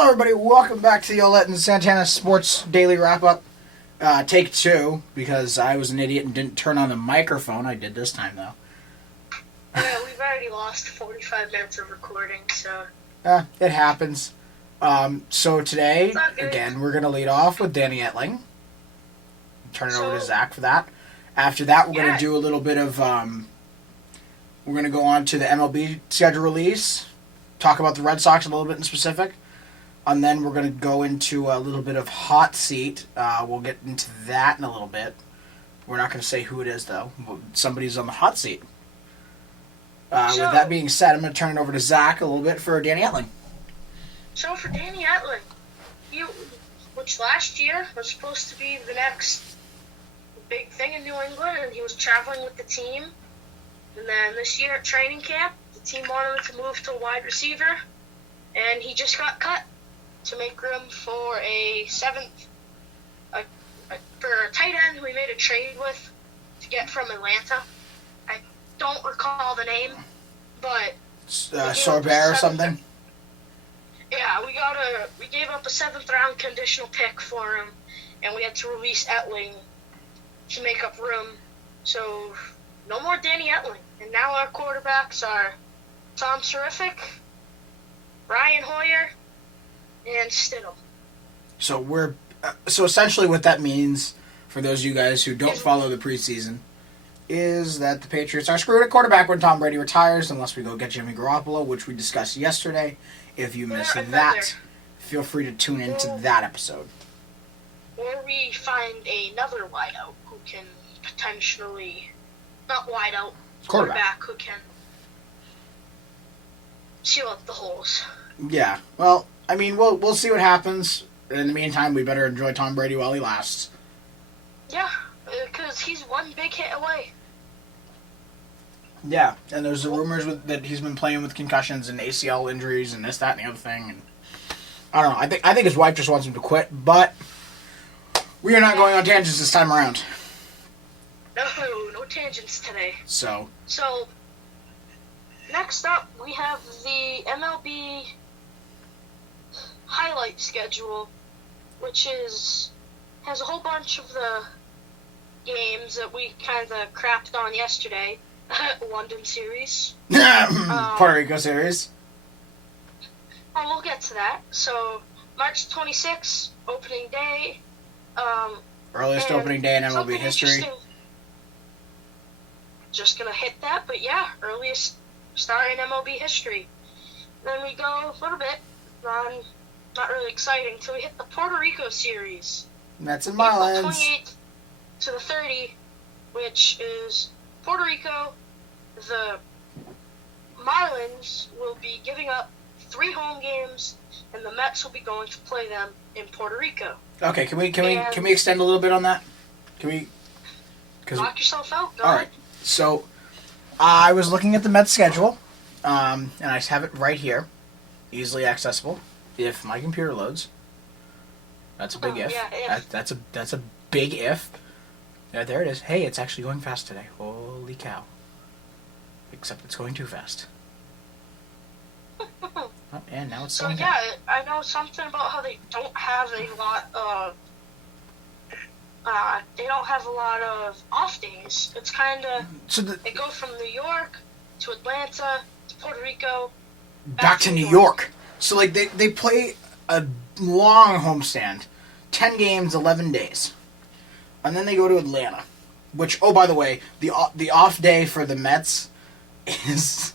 Hello, everybody. Welcome back to the Ouellet and Santana Sports Daily Wrap-Up. Take 2, because I was an idiot and didn't turn on the microphone. I did this time, though. Yeah, we've already lost 45 minutes of recording, so... It happens. So today, again, we're going to lead off with Danny Etling. Turn it over to Zach for that. After that, we're going to do a little bit of... we're going to go on to the MLB schedule release, talk about the Red Sox a little bit in specific, and then we're going to go into a little bit of hot seat. We'll get into that in a little bit. We're not going to say who it is, though. Somebody's on the hot seat. With that being said, I'm going to turn it over to Zach a little bit for Danny Etling. So for Danny Etling, which last year was supposed to be the next big thing in New England, and he was traveling with the team. And then this year at training camp, the team wanted him to move to a wide receiver, and he just got cut to make room for a tight end who he made a trade with to get from Atlanta. I don't recall the name, but Sorbet or something. Yeah, we gave up a 7th round conditional pick for him, and we had to release Etling to make up room. So no more Danny Etling, and now our quarterbacks are Tom Terrific, Ryan Hoyer, and Stidham. So essentially what that means, for those of you guys who don't follow the preseason, is that the Patriots are screwed at quarterback when Tom Brady retires, unless we go get Jimmy Garoppolo, which we discussed yesterday. If you missed that, feel free to tune into that episode. Or we find another wideout who can potentially, not wideout, quarterback who can seal up the holes. Yeah, well, I mean, we'll see what happens. In the meantime, we better enjoy Tom Brady while he lasts. Yeah, because he's one big hit away. Yeah, and there's the rumors that he's been playing with concussions and ACL injuries and this, that, and the other thing. And I don't know. I think his wife just wants him to quit, but we are not going on tangents this time around. No tangents today. So next up, we have the MLB highlight schedule, which has a whole bunch of the games that we kind of crapped on yesterday. London series. Puerto Rico series. Oh, we'll get to that. So, March 26th, opening day. Earliest opening day in MLB history. Just gonna hit that, but yeah, earliest start in MLB history. Then we go a little bit, not really exciting, until we hit the Puerto Rico series. Mets and Marlins. April 28th to the 30th, which is Puerto Rico. The Marlins will be giving up 3 home games, and the Mets will be going to play them in Puerto Rico. Okay, can we extend a little bit on that? Can we? Knock yourself out. Go all ahead. right. So, I was looking at the Mets schedule, and I have it right here, easily accessible, if my computer loads. That's a big if. Yeah, if. That's a big if. Yeah, there it is. Hey, it's actually going fast today. Holy cow. Except it's going too fast. Oh, and now it's So going yeah, down. I know something about how they don't have a lot of off days. It's kind of they go from New York to Atlanta to Puerto Rico back to New York. So like they play a long homestand, 10 games, 11 days. And then they go to Atlanta, which, oh, by the way, the off day for the Mets is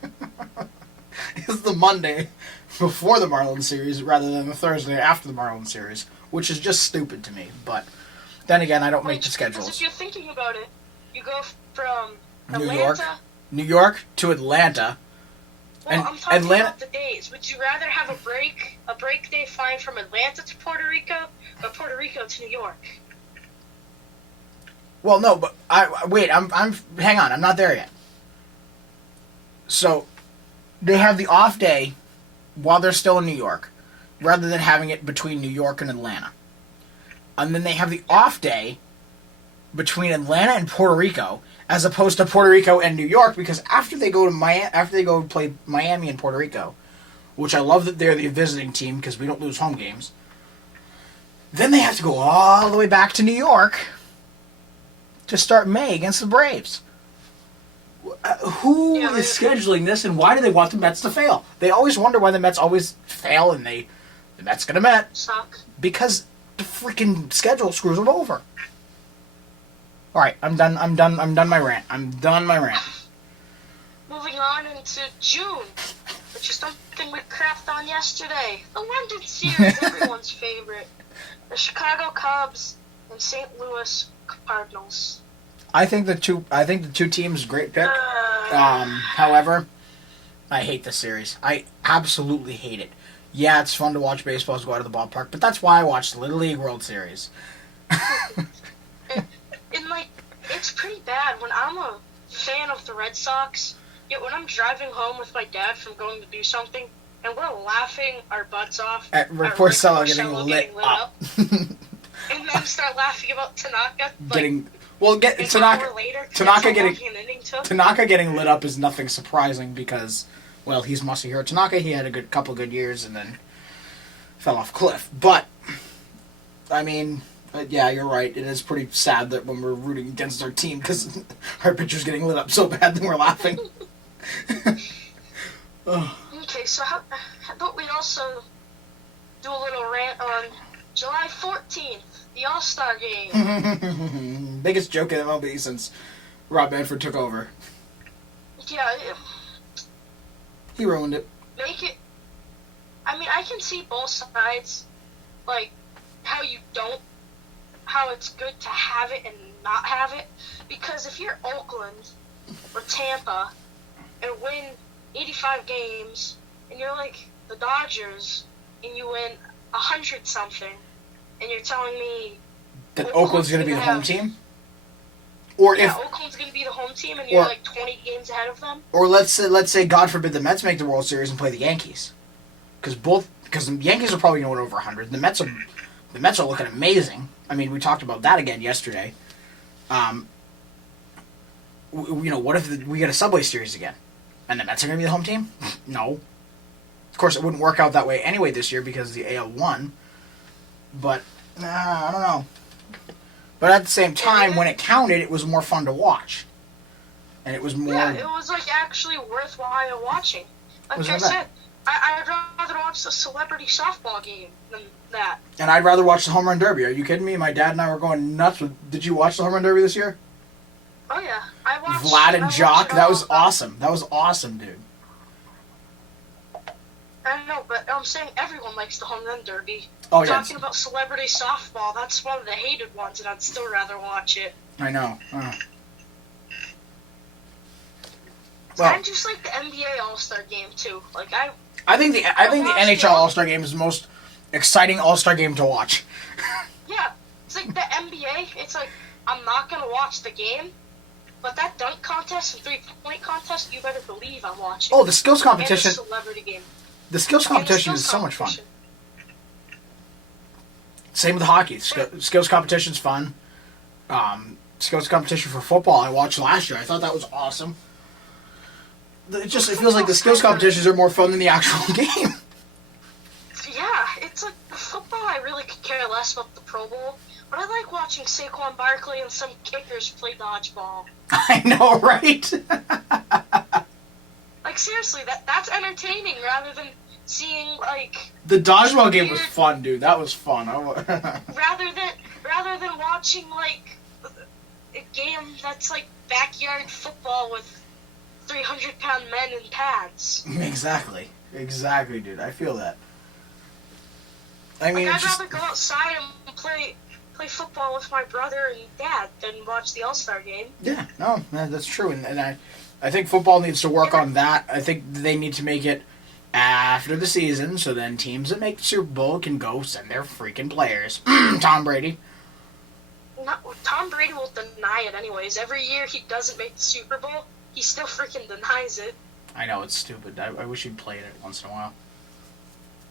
the Monday before the Marlins series rather than the Thursday after the Marlins series, which is just stupid to me. But then again, I don't make the schedules. Because if you're thinking about it, you go from New York to Atlanta. Well, I'm talking about the days. Would you rather have a break day flying from Atlanta to Puerto Rico, or Puerto Rico to New York? Well, no, but hang on, I'm not there yet. So, they have the off day while they're still in New York, rather than having it between New York and Atlanta. And then they have the off day between Atlanta and Puerto Rico, as opposed to Puerto Rico and New York, because after they go to play Miami and Puerto Rico, which I love that they're the visiting team because we don't lose home games. Then they have to go all the way back to New York to start May against the Braves. Who is scheduling this, and why do they want the Mets to fail? They always wonder why the Mets always fail, and the Mets gonna Met. Suck. Because the freaking schedule screws them over. All right, I'm done my rant. Moving on into June, which is something we crapped on yesterday. The London Series, everyone's favorite. The Chicago Cubs and St. Louis Cardinals. I think the two teams great pick. However, I hate the series. I absolutely hate it. Yeah, it's fun to watch baseballs go out of the ballpark, but that's why I watch the Little League World Series. It's pretty bad when I'm a fan of the Red Sox, yet when I'm driving home with my dad from going to do something, and we're laughing our butts off at Rick Porcello getting lit up. And then start laughing about Tanaka Tanaka getting lit up is nothing surprising because, well, he's Masahiro Tanaka. He had a couple good years and then fell off a cliff. But I mean, yeah, you're right. It is pretty sad that when we're rooting against our team because our pitcher's getting lit up so bad that we're laughing. Okay, so how about we also do a little rant on July 14th, the All-Star Game. Biggest joke in MLB since Rob Manfred took over. Yeah. He ruined it. Make it... I mean, I can see both sides, like, how it's good to have it and not have it, because if you're Oakland or Tampa and win 85 games, and you're like the Dodgers, and you win 100-something, and you're telling me that Oakland's going to be the home team? Oakland's going to be the home team, and you're like 20 games ahead of them? Or let's say, God forbid, the Mets make the World Series and play the Yankees. Because the Yankees are probably going to win over 100. The Mets are looking amazing. I mean, we talked about that again yesterday. What if we get a Subway Series again? And the Mets are going to be the home team? No. Of course, it wouldn't work out that way anyway this year because the AL won. But, I don't know. But at the same time, when it counted, it was more fun to watch. And it was more... Yeah, it was, actually worthwhile watching. Like I said, I'd rather watch the celebrity softball game than that. And I'd rather watch the Home Run Derby. Are you kidding me? My dad and I were going nuts with... Did you watch the Home Run Derby this year? Oh, yeah. I watched... Vlad and Jock, that was awesome. That was awesome, dude. I know, but I'm saying everyone likes the Home Run Derby. Oh, yeah. Talking about celebrity softball, that's one of the hated ones, and I'd still rather watch it. I know. I just like the NBA All-Star Game, too. I think the NHL All-Star Game is the most exciting All-Star Game to watch. Yeah. It's like the NBA, it's like, I'm not going to watch the game, but that dunk contest and three-point contest, you better believe I'm watching. Oh, the skills competition. And the celebrity game. The skills competition is so much fun. Same with hockey. Skills competition's fun. Skills competition for football I watched last year. I thought that was awesome. It feels like the skills competitions are more fun than the actual game. Yeah, it's like football I really could care less about the Pro Bowl, but I like watching Saquon Barkley and some kickers play dodgeball. I know, right? Seriously, that's entertaining rather than seeing, The dodgeball game was fun, dude. That was fun. rather than watching, a game that's, backyard football with 300-pound men in pads. Exactly, dude. I feel that. I mean, I'd rather go outside and play football with my brother and dad than watch the All-Star Game. Yeah, no, that's true. And I think football needs to work on that. I think they need to make it after the season, so then teams that make the Super Bowl can go send their freaking players. Tom Brady. Tom Brady will deny it anyways. Every year he doesn't make the Super Bowl, he still freaking denies it. I know, it's stupid. I wish he'd played it once in a while.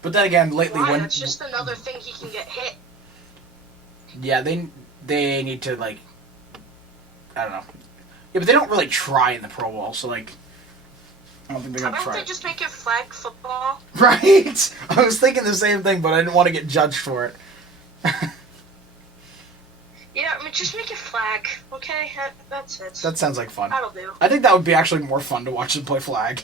But then again, lately Why? That's just another thing he can get hit. Yeah, they need to, I don't know. Yeah, but they don't really try in the Pro Bowl, so, I don't think they're How gonna about try they it. just make it flag football? Right? I was thinking the same thing, but I didn't want to get judged for it. Yeah, I mean, just make it flag, okay? That's it. That sounds like fun. That'll do. I think that would be actually more fun to watch them play flag.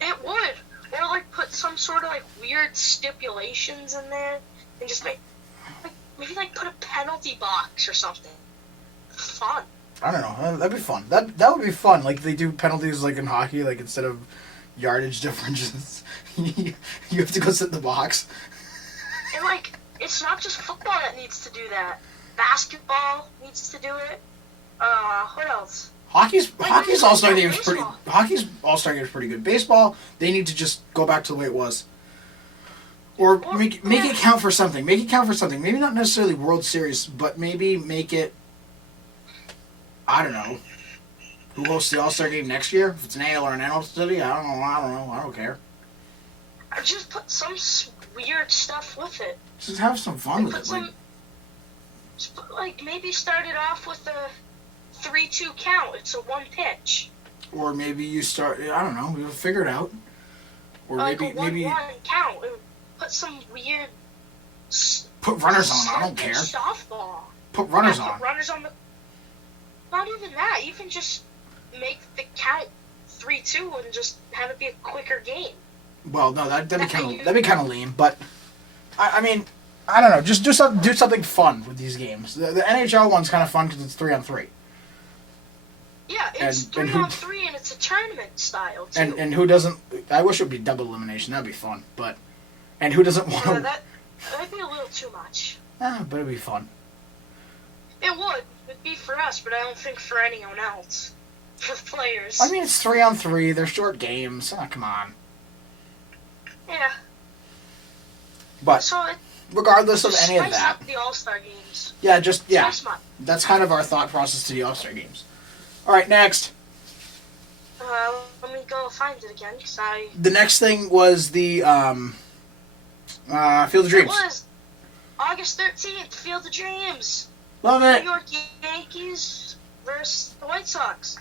It would. Or, like, put some sort of, like, weird stipulations in there and just maybe, like, put a penalty box or something. Fun. I don't know. That'd be fun. That would be fun. Like, they do penalties, like, in hockey, like, instead of yardage differences, you have to go sit in the box. And, like, it's not just football that needs to do that. Basketball needs to do it. What else? Hockey's All-Star game is baseball. Hockey's All-Star game is pretty good. Baseball, they need to just go back to the way it was. Or make it count for something. Make it count for something. Maybe not necessarily World Series, but maybe make it, I don't know. Who hosts the All-Star game next year? If it's an AL or an NL city, I don't know. I don't care. Or just put some weird stuff with it. Just have some fun with it. Like, maybe start it off with a 3-2 count. It's a one pitch. Or maybe you start, I don't know, you'll figure it out. Or like maybe a 1-1 count. And put some weird... Put runners on, I don't care. Softball. Put runners Put on. runners on the... Not even that. Even just make the count 3-2 and just have it be a quicker game. Well, no, that'd be kind of lame, but I mean, I don't know. Just do something fun with these games. The NHL one's kind of fun because it's 3-on-3. Yeah, it's 3-on-3 and it's a tournament style too. And who doesn't? I wish it would be double elimination. That'd be fun. But and who doesn't want to? That'd be a little too much. But it'd be fun. It would. It'd be for us, but I don't think for anyone else. For the players. I mean, it's 3-on-3. They're short games. Come on. Yeah. But so regardless of any of spice that, up the All-Star games. yeah, that's kind of our thought process to the All-Star games. All right, next. Let me go find it again, because The next thing was the Field of Dreams. It was August 13th, Field of Dreams. Love it. New York Yankees versus the White Sox.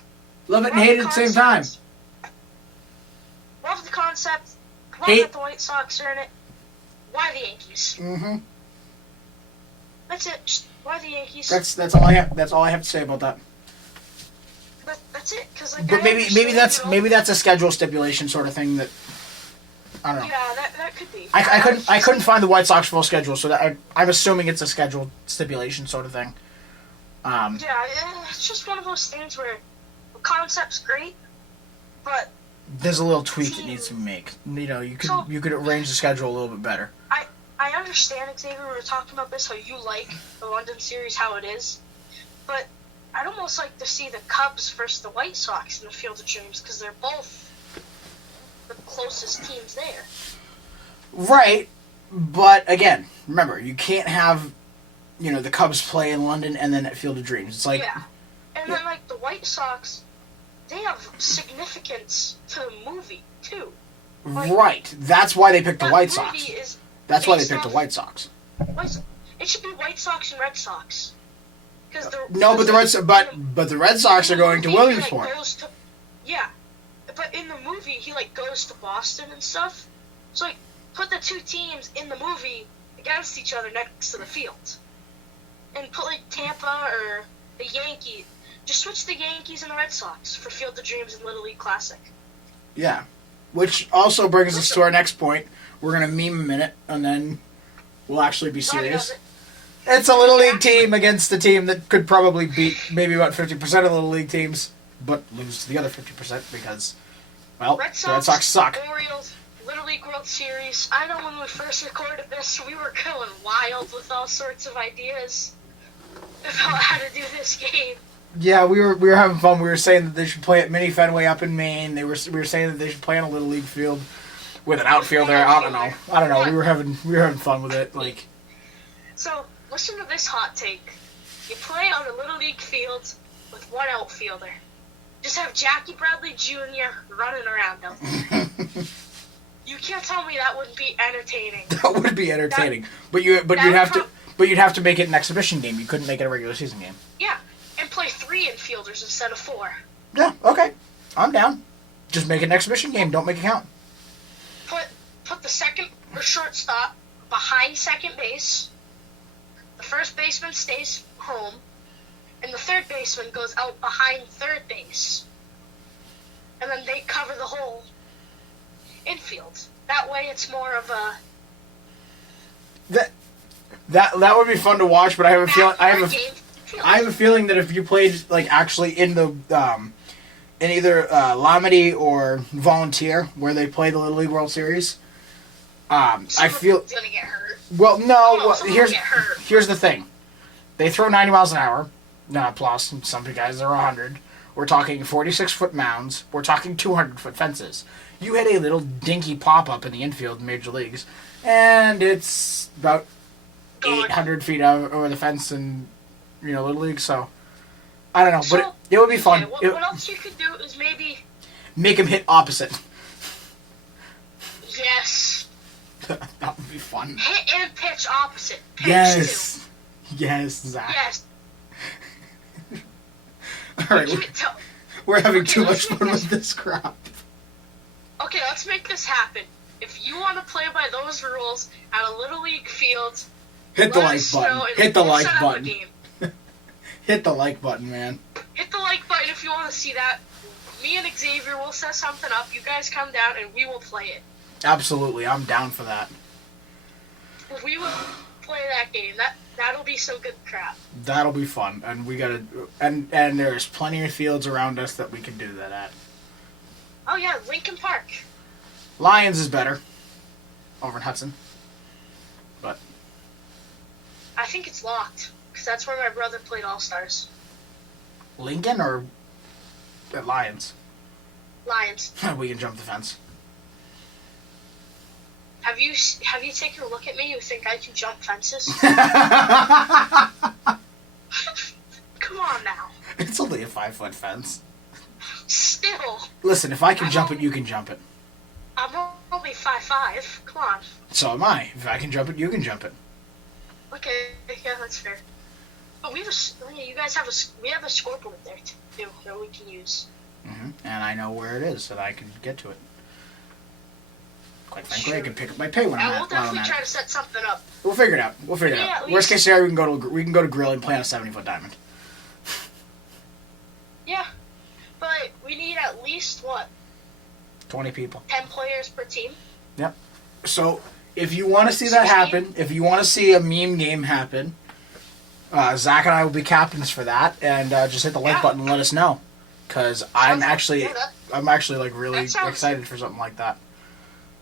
Love it and hate it at the same time. Love the concept. Love Hate. that the White Sox are in it. Why the Yankees? Mm-hmm. That's it. Just why the Yankees? That's all I have. That's all I have to say about that. But that's it. Cause like, But maybe that's a schedule stipulation sort of thing that I don't know. Yeah, that could be. I couldn't find the White Sox full schedule, so that I'm assuming it's a scheduled stipulation sort of thing. Yeah, it's just one of those things where the concept's great, but there's a little tweak that needs to be made. You know, you could arrange the schedule a little bit better. I understand, Xavier, we were talking about this, how you like the London series, how it is, but I'd almost like to see the Cubs versus the White Sox in the Field of Dreams, because they're both the closest teams there. Right, but again, remember, you can't have, the Cubs play in London and then at Field of Dreams. It's like... Yeah, and then, like, the White Sox, they have significance to the movie, too. Like, right, that's why they picked the White Sox. That's why they picked the White Sox. It should be White Sox and Red Sox. But the Red Sox are going to Williamsport. Yeah, but in the movie he goes to Boston and stuff. So put the two teams in the movie against each other next to the field, and put Tampa or the Yankees. Just switch the Yankees and the Red Sox for Field of Dreams and Little League Classic. Yeah, which also brings us to our next point. We're going to meme a minute, and then we'll actually be serious. It's a Little League team against a team that could probably beat maybe about 50% of the Little League teams, but lose to the other 50% because, the Red Sox suck. Orioles, Little League World Series. I know when we first recorded this, we were going wild with all sorts of ideas about how to do this game. Yeah, we were having fun. We were saying that they should play at Mini Fenway up in Maine. We were saying that they should play on a Little League field with an outfielder. I don't know. We were having fun with it. So listen to this hot take. You play on a Little League field with one outfielder. Just have Jackie Bradley Jr. running around out there. You can't tell me that wouldn't be entertaining. That would be entertaining. But you'd have to make it an exhibition game. You couldn't make it a regular season game. Yeah, and play 3 infielders instead of 4. Yeah, okay. I'm down. Just make an exhibition game. Don't make it count. Put the second or shortstop behind second base. The first baseman stays home, and the third baseman goes out behind third base. And then they cover the whole infield. That way, it's more of a that would be fun to watch. But I have a feeling. I have a feeling that if you played like actually in the in either Lamity or Volunteer, where they play the Little League World Series, I feel. Gonna get hurt. Well, no. Well, hurt. here's the thing. They throw 90 miles an hour, plus. Some guys are 100. We're talking 46-foot mounds. We're talking 200-foot fences. You hit a little dinky pop-up in the infield in Major Leagues, and it's about 800 feet over the fence in, Little League. So, I don't know, but it would be fun. Okay, what else you could do is maybe make them hit opposite. Yes. That would be fun. Hit and pitch opposite. Pitch yes. Too. Yes, Zach. Yes. All right, we're having too much fun with this crap. Okay, let's make this happen. If you want to play by those rules at a Little League field, hit the like button. Hit the like button. Hit the like button, man. Hit the like button if you want to see that. Me and Xavier will set something up. You guys come down and we will play it. Absolutely, I'm down for that. We will play that game. That'll be some good crap. That'll be fun, and and there's plenty of fields around us that we can do that at. Oh yeah, Lincoln Park. Lions is better, over in Hudson, but I think it's locked because that's where my brother played All-Stars. Lincoln or at Lions? Lions. We can jump the fence. Have you taken a look at me? You think I can jump fences? Come on now. It's only a 5-foot fence. Still. Listen, if I can jump it, you can jump it. I'm only 5'5". Come on. So am I. If I can jump it, you can jump it. Okay, yeah, that's fair. But we have we have a scoreboard there too that we can use. Mm-hmm. And I know where it is, so that I can get to it. Quite frankly, I can pick up my pay when I'm at. We'll definitely try to set something up. We'll figure it out. Worst case scenario, we can go to Grill and play on a 70-foot diamond. Yeah, but we need at least 20 people. 10 players per team. Yep. So if you want to see that happen, if you want to see a meme game happen, Zach and I will be captains for that, and just hit the like button and let us know, because I'm actually like really excited for something like that.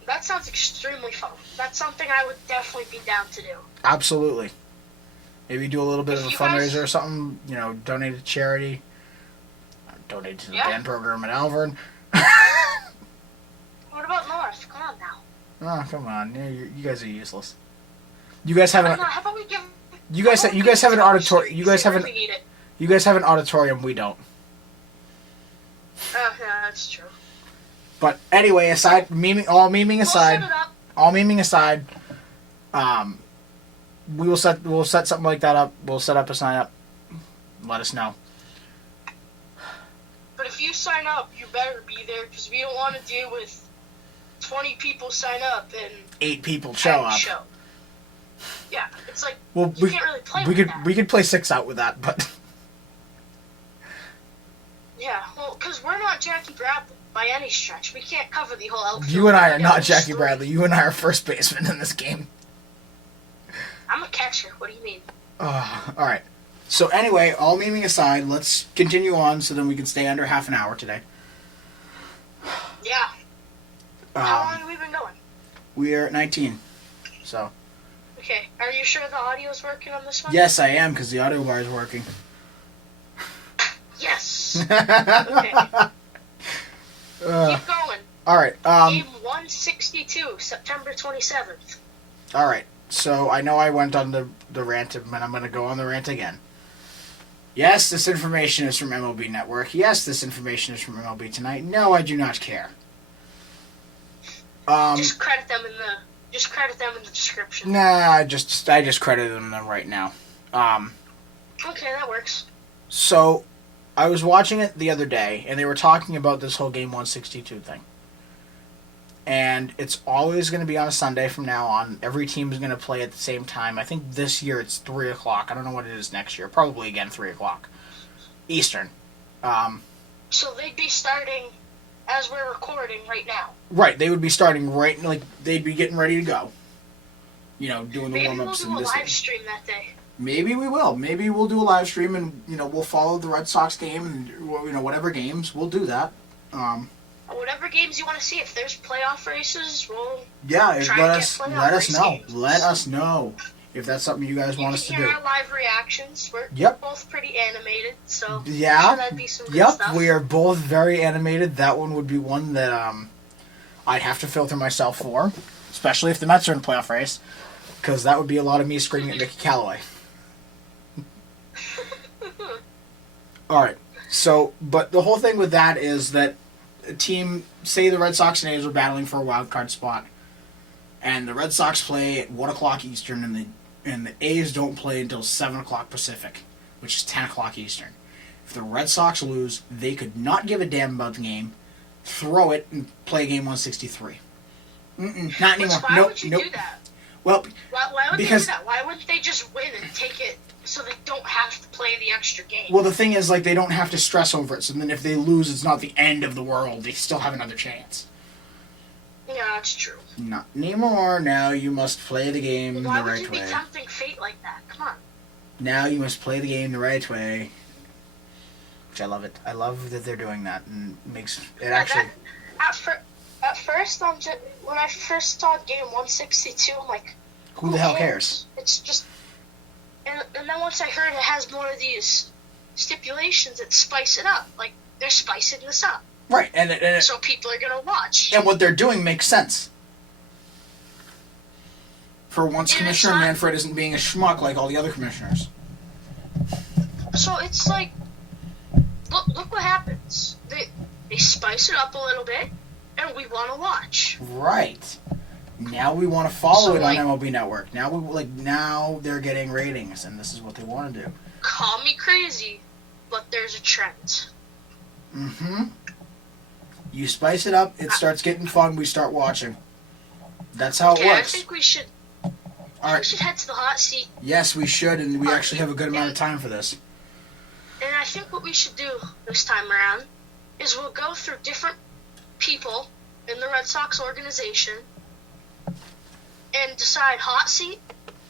That sounds extremely fun. That's something I would definitely be down to do. Absolutely. Maybe do a little bit of a fundraiser or something. Donate to charity. Donate to the band program at Alvern. What about North? Come on now. Oh, come on. You guys are useless. You guys have an. How about we give? You guys have an auditorium. You guys have an auditorium. We don't. Yeah, that's true. But anyway, all memeing aside, we'll set something like that up. We'll set up a sign up. Let us know. But if you sign up, you better be there, because we don't want to deal with 20 people sign up and 8 people show up. Yeah, it's like you can't really play with that. We could play 6 out with that, but yeah, well, because we're not Jackie Bradley by any stretch. We can't cover the whole outfield. You and I are not Jackie Bradley. You and I are first baseman in this game. I'm a catcher. What do you mean? All right. So anyway, all memeing aside, let's continue on so then we can stay under half an hour today. Yeah. How long have we been going? We are at 19. So. Okay. Are you sure the audio is working on this one? Yes, I am, because the audio bar is working. Yes. Okay. Keep going. All right. Game 162, September 27th. All right. So I know I went on the rant, but I'm going to go on the rant again. Yes, this information is from MLB Network. Yes, this information is from MLB Tonight. No, I do not care. Just credit them in the description. Nah, I just credited them right now. Okay, that works. So, I was watching it the other day, and they were talking about this whole Game 162 thing. And it's always going to be on a Sunday from now on. Every team is going to play at the same time. I think this year it's 3 o'clock. I don't know what it is next year. Probably, again, 3 o'clock. Eastern. So they'd be starting as we're recording right now. Right. They would be starting right... Like, they'd be getting ready to go. You know, doing the warm-ups. Maybe we'll do a live stream that day. Maybe we will. Maybe we'll do a live stream and, you know, we'll follow the Red Sox game and, you know, whatever games. We'll do that. Whatever games you want to see. If there's playoff races, we'll let us know. Games. Let us know if that's something you guys want us to do. Our live reactions. We're both pretty animated, so yeah, I'm sure that'd be some good stuff. We are both very animated. That one would be one that I'd have to filter myself for, especially if the Mets are in the playoff race, because that would be a lot of me screaming at Mickey Callaway. All right. So, but the whole thing with that is that a team, say the Red Sox and A's are battling for a wild card spot, and the Red Sox play at 1 o'clock Eastern, and the A's don't play until 7 o'clock Pacific, which is 10 o'clock Eastern. If the Red Sox lose, they could not give a damn about the game, throw it, and play game 163. Not anymore. Why would you do that? Well, why would they do that? Why wouldn't they just win and take it so they don't have to play the extra game? Well, the thing is, like, they don't have to stress over it, so then if they lose, it's not the end of the world. They still have another chance. Yeah, that's true. Not anymore. Now you must play the game the right way. Why would you be tempting fate like that? Come on. Now you must play the game the right way. Which I love it. I love that they're doing that, and makes it actually... At first, when I first saw game 162, I'm like, who the hell cares? It's just... And then once I heard it has more of these stipulations that spice it up, like, they're spicing this up. Right, and so people are going to watch. And what they're doing makes sense. For once, Commissioner Manfred isn't being a schmuck like all the other commissioners. So it's like, look what happens. They spice it up a little bit, and we want to watch. Right. Now we want to follow it on MLB Network. Now they're getting ratings, and this is what they want to do. Call me crazy, but there's a trend. Mm-hmm. You spice it up, it starts getting fun, we start watching. That's how it works. I think we should... We should head to the hot seat. Yes, we should, and we actually have a good amount of time for this. And I think what we should do this time around is we'll go through different people in the Red Sox organization and decide hot seat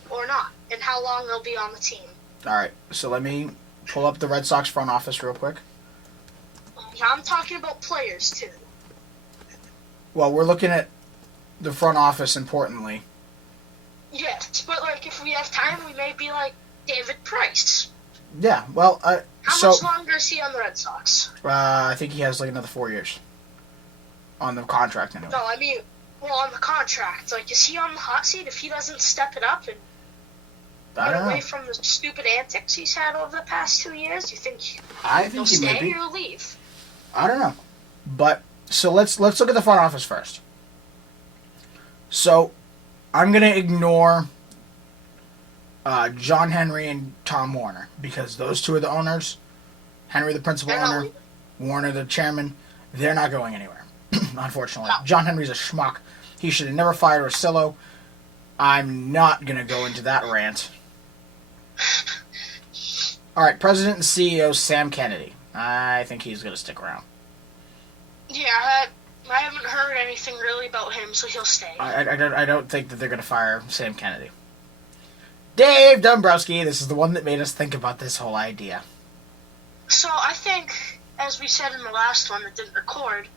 or not, and how long they'll be on the team. Alright, so let me pull up the Red Sox front office real quick. Now I'm talking about players, too. Well, we're looking at the front office importantly. Yes, but, if we have time, we may be like David Price. Yeah, well, How much longer is he on the Red Sox? I think he has, another 4 years. On the contract, anyway. No, I mean, on the contract. Is he on the hot seat if he doesn't step it up and get away from the stupid antics he's had over the past 2 years? You think he'll stay or leave? I don't know. But, so let's look at the front office first. So, I'm going to ignore John Henry and Tom Warner, because those two are the owners. Henry, the principal owner, Warner, the chairman. They're not going anywhere, unfortunately. No. John Henry's a schmuck. He should have never fired Orsillo. I'm not going to go into that rant. All right, President and CEO Sam Kennedy. I think he's going to stick around. Yeah, I haven't heard anything really about him, so he'll stay. I don't think that they're going to fire Sam Kennedy. Dave Dombrowski, this is the one that made us think about this whole idea. So I think, as we said in the last one that didn't record,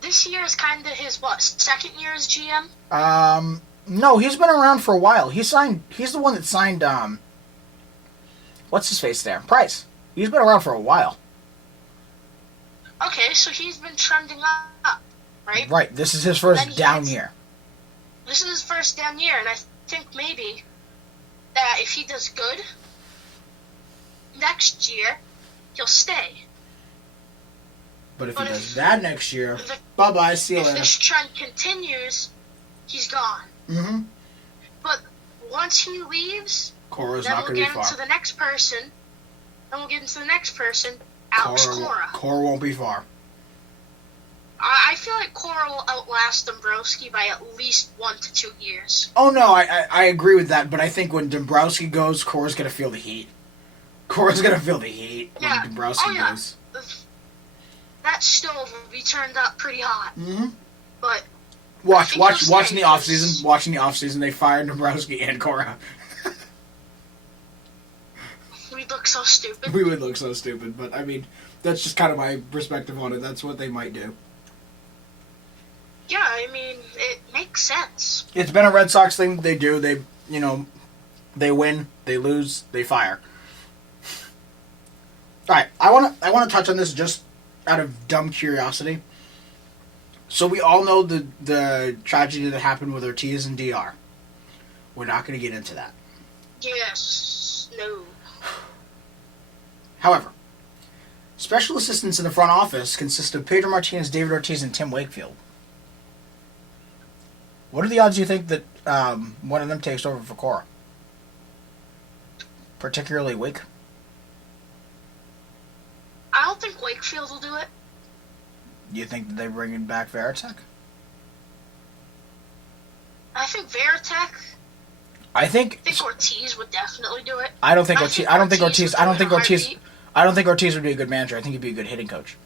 this year is kind of his, second year as GM? No, he's been around for a while. He's the one that signed, what's his face there? Price. He's been around for a while. Okay, so he's been trending up, right? Right, this is his first down year. This is his first down year, and I think maybe that if he does good next year, he'll stay. But if he does bad next year, bye-bye, see you later. If this trend continues, he's gone. Mm-hmm. But once he leaves, Cora's Then not we'll going to be get far. into the next person. Alex Cora. Cora won't be far. I feel like Cora will outlast Dombrowski by at least 1 to 2 years. Oh, no, I agree with that, but I think when Dombrowski goes, Cora's going to feel the heat. Cora's going to feel the heat when Dombrowski goes. That stove will be turned up pretty hot. Mm-hmm. But watching the offseason, they fired Dombrowski and Cora. We'd look so stupid. We would look so stupid, but I mean, that's just kind of my perspective on it. That's what they might do. Yeah, I mean, it makes sense. It's been a Red Sox thing. They do. They win, they lose, they fire. All right, I want to touch on this just out of dumb curiosity. So we all know the tragedy that happened with Ortiz and DR. We're not going to get into that. Yes. No. However, special assistants in the front office consist of Pedro Martinez, David Ortiz, and Tim Wakefield. What are the odds you think that one of them takes over for Cora? Particularly Wake? I don't think Wakefield will do it. You think that they bring in back Veritek? I think Veritek. I think Ortiz would definitely do it. I don't think Ortiz would be a good manager. I think he'd be a good hitting coach.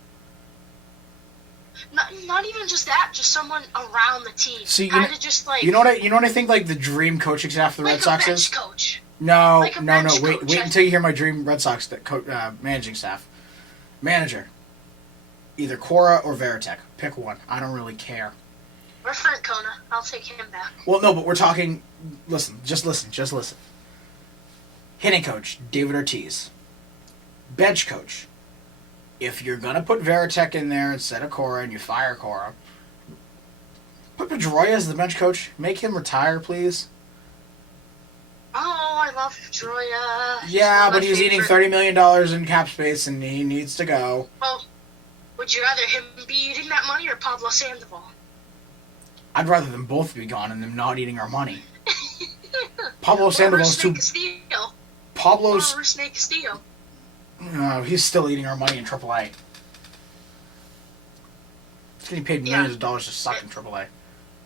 Not even just that, just someone around the team. See, you know what I think like the dream coaching staff for the Red Sox is? Coach. No. Wait until you hear my dream Red Sox managing staff. Manager. Either Cora or Veritek. Pick one. I don't really care. Or Francona. I'll take him back. Well, no, but we're talking... Just listen. Hitting coach, David Ortiz. Bench coach. If you're going to put Veritek in there instead of Cora and you fire Cora, put Pedroia as the bench coach. Make him retire, please. Oh, I love Pedroia. Yeah, but he's eating $30 million in cap space and he needs to go. Well, would you rather him be eating that money or Pablo Sandoval? I'd rather them both be gone and them not eating our money. Pablo Sandoval's too... Pablo's... Snake Castillo. No, he's still eating our money in AAA. He's getting paid millions of dollars to suck in AAA.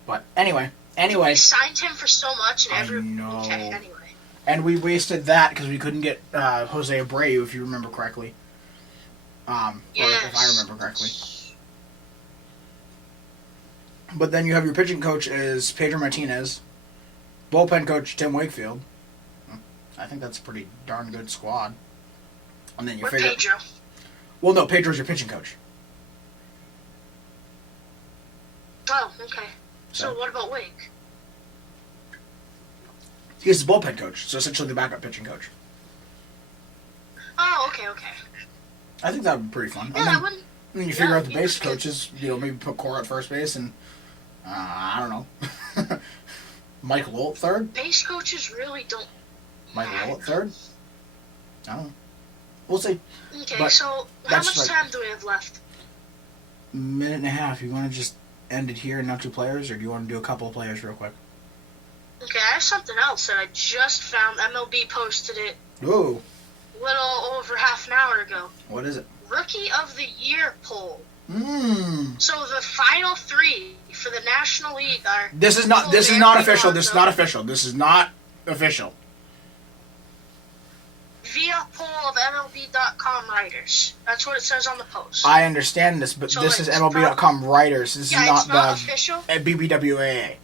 But anyway. We signed him for so much and I know. Okay, anyway. And we wasted that because we couldn't get Jose Abreu, if you remember correctly. Or if I remember correctly. But then you have your pitching coach is Pedro Martinez. Bullpen coach Tim Wakefield. I think that's a pretty darn good squad. And then you figure... Pedro. Well, no, Pedro's your pitching coach. Oh, okay. So what about Wake? He's the bullpen coach, so essentially the backup pitching coach. Oh, okay. I think that would be pretty fun. Yeah, and then you figure out the base coaches, maybe put Cora at first base and, I don't know, Mike Lowell at third? Base coaches really don't Mike Lowell at third? I don't know. We'll see. Okay, but so how much time do we have left? A minute and a half. You want to just end it here and not do players, or do you want to do a couple of players real quick? Okay, I have something else that I just found. MLB posted it Ooh. a little over half an hour ago. What is it? Rookie of the Year poll. So the final 3 for the National League are... This is not official. This is not official. Via poll of MLB.com writers. That's what it says on the post. I understand this, but this is MLB.com writers. This is not the official. BBWAA.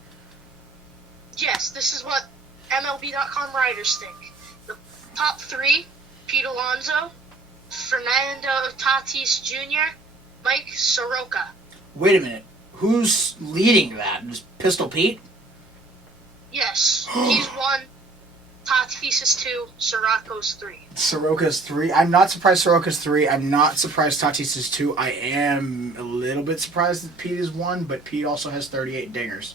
Yes, this is what MLB.com writers think. The top 3, Pete Alonso, Fernando Tatis Jr., Mike Soroka. Wait a minute. Who's leading that? Is Pistol Pete? Yes. He's 1, Tatis is 2, Soroka's 3. Soroka's 3. I'm not surprised Soroka's 3. I'm not surprised Tatis is 2. I am a little bit surprised that Pete is 1, but Pete also has 38 dingers.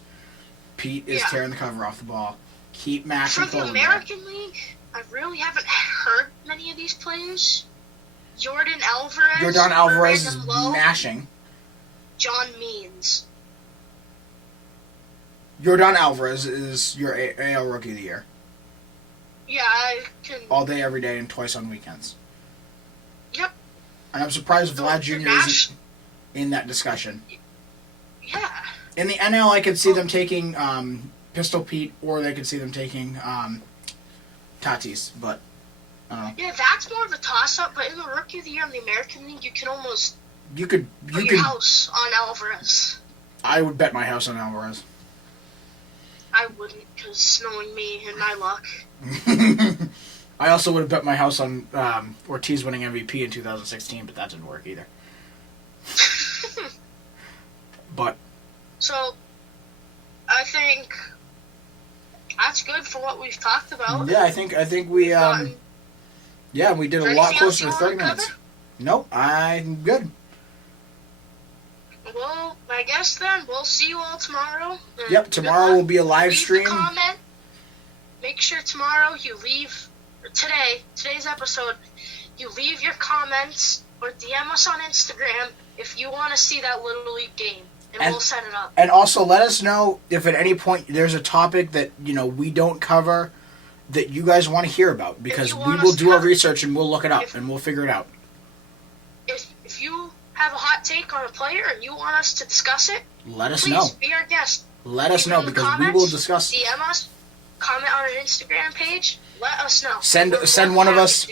Pete is tearing the cover off the ball. Keep mashing. For the American League, I really haven't heard many of these players. Jordan Alvarez is mashing. John Means. Jordan Alvarez is your AL Rookie of the Year. Yeah, I can. All day, every day, and twice on weekends. Yep. And I'm surprised Vlad Jr. Nash- isn't in that discussion. Yeah. In the NL, I could see them taking Pistol Pete, or they could see them taking Tatis, but I don't know. Yeah, that's more of a toss-up, but in the Rookie of the Year in the American League, you can almost You could put your house on Alvarez. I would bet my house on Alvarez. I wouldn't, because knowing me and my luck. I also would have bet my house on Ortiz winning MVP in 2016, but that didn't work either. But So, I think that's good for what we've talked about. yeah, I think we we did a lot closer to 30 minutes. Nope, I'm good. Well, I guess then we'll see you all tomorrow. Yep, tomorrow will be a live Leave stream. A comment. Make sure tomorrow you leave, today's episode, you leave your comments or DM us on Instagram if you want to see that Little League game, and we'll set it up. And also let us know if at any point there's a topic that, we don't cover that you guys want to hear about, because we will do our research and we'll look it up and we'll figure it out. If you have a hot take on a player and you want us to discuss it, let us know. Be our guest. Let us know, because we will discuss. DM us, comment on our Instagram page. Let us know. Send one of us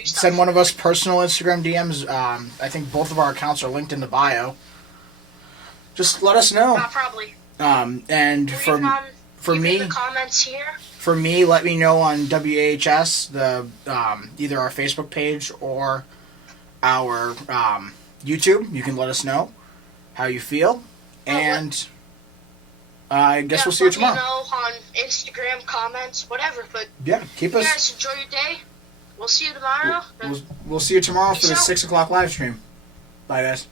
personal Instagram DMs. I think both of our accounts are linked in the bio. Just let us know. Probably. And for me, the comments here. For me, let me know on WHS, the either our Facebook page or our YouTube. You can let us know how you feel, and I guess we'll see you tomorrow. Let me know on Instagram, comments, whatever. But yeah, keep us. You guys enjoy your day. We'll see you tomorrow. We'll see you tomorrow for the Peace out. 6 o'clock live stream. Bye, guys.